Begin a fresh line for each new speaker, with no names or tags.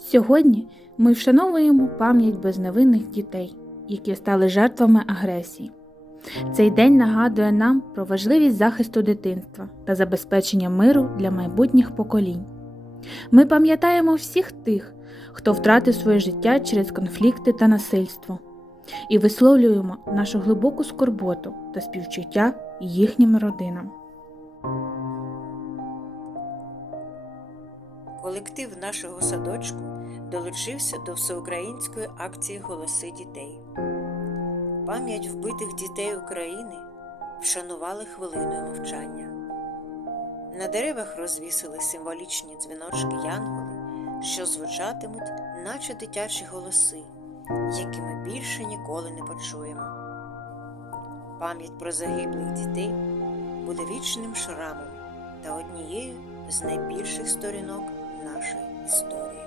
Сьогодні ми вшановуємо пам'ять безневинних дітей, які стали жертвами агресії. Цей день нагадує нам про важливість захисту дитинства та забезпечення миру для майбутніх поколінь. Ми пам'ятаємо всіх тих, хто втратив своє життя через конфлікти та насильство, і висловлюємо нашу глибоку скорботу та співчуття їхнім родинам.
Колектив нашого садочку долучився до всеукраїнської акції Голоси дітей. Пам'ять вбитих дітей України вшанували хвилиною мовчання. На деревах розвісили символічні дзвіночки янголи, що звучатимуть, наче дитячі голоси, які ми більше ніколи не почуємо. Пам'ять про загиблих дітей буде вічним шрамом та однією з найбільших сторінок historia.